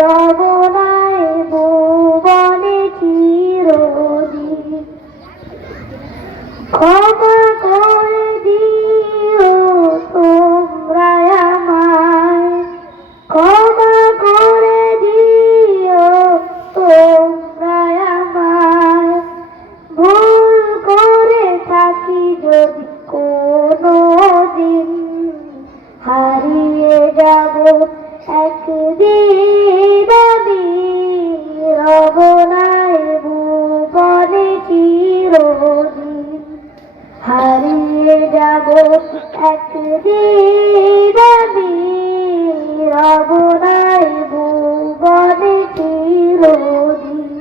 রব নাই ভুবনে চিরদিন। ক্ষমা করে দিও তোমরা আমায়, ক্ষমা করে দিও তোমরা আমায়। ভুল করে থাকি যদি কোনো দিন, হারিয়ে যাব একদিন আমি। রব নাই ভুবনে চিরদিন, হারিয়ে যাব একদিন আমি। রব নাই ভুবনে চিরদিন।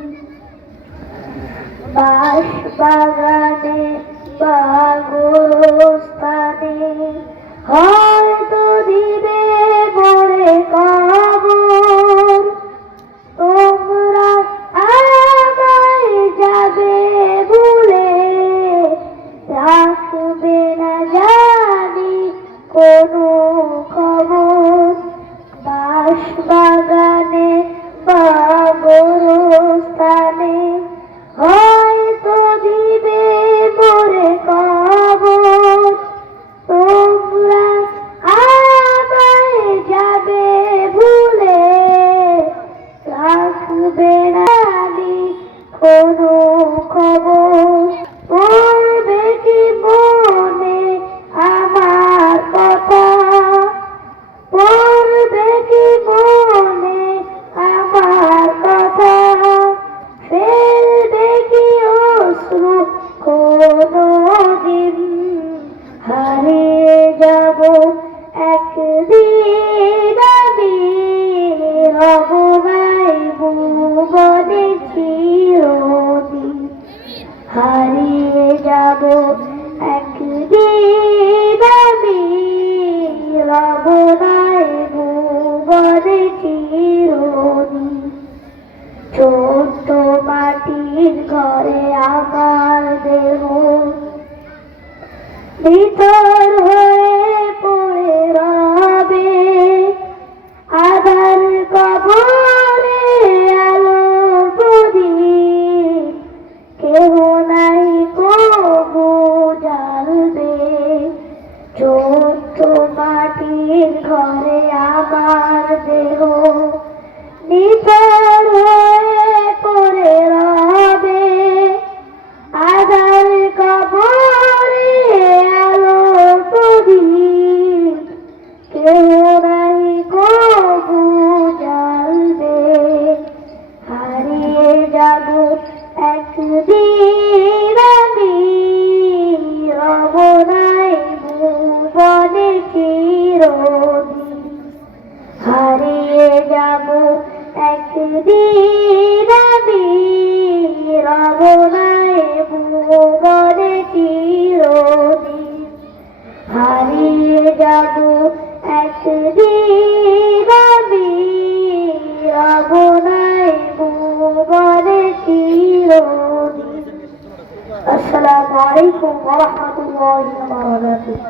বাঁশ বাগানে বা গোরস্থানে হয়তো দিবে মোরে কবর। তোমরা আমায় যাবে ভুলে, রাখবে না জানি কোনো খবর। বাঁশ বাগানে বা গোরস্থানে হয়তো দিবে মোরে কবর। তোমরা আমায় যাবে ভুলে, রাখবে না জানি কোনো খবর। পড়বে কি মনে আমার কথা, পড়বে কি মনে আমার কথা। ফেলবে কি অশ্রু কোনো দিন, হারিয়ে যাব একদিন আমি। রব নাই ভুবনে চিরদিন, হারিয়ে যাব একদিন আমি। রব নাই ভুবনে চিরদিন। ছোট্ট মাটির ঘরে আমার দেহ, ভিতর হয়ে পড়ে রবে। আধার কবরে আলোর প্রদীপ, কেহ নাই কবু জ্বালবে। ছোট্ট মাটির ঘরে আমার দেহ, ভিতর হয়ে পড়ে রবে। আধার কবরে আলোর প্রদীপ, কেউ নাই কবু জ্বালবে। হারিয়ে যাব একদিন আমি। রব নাই ভুবনে চিরদিন, হারিয়ে যাব একদিন আমি। রব নাই ভুবনে চিরদিন, হারিয়ে যাব একদিন আমি। রব নাই ভুবনে চিরদিন। আসসালামু আলাইকুম ওয়া রাহমাতুল্লাহি ওয়া বারাকাতুহু।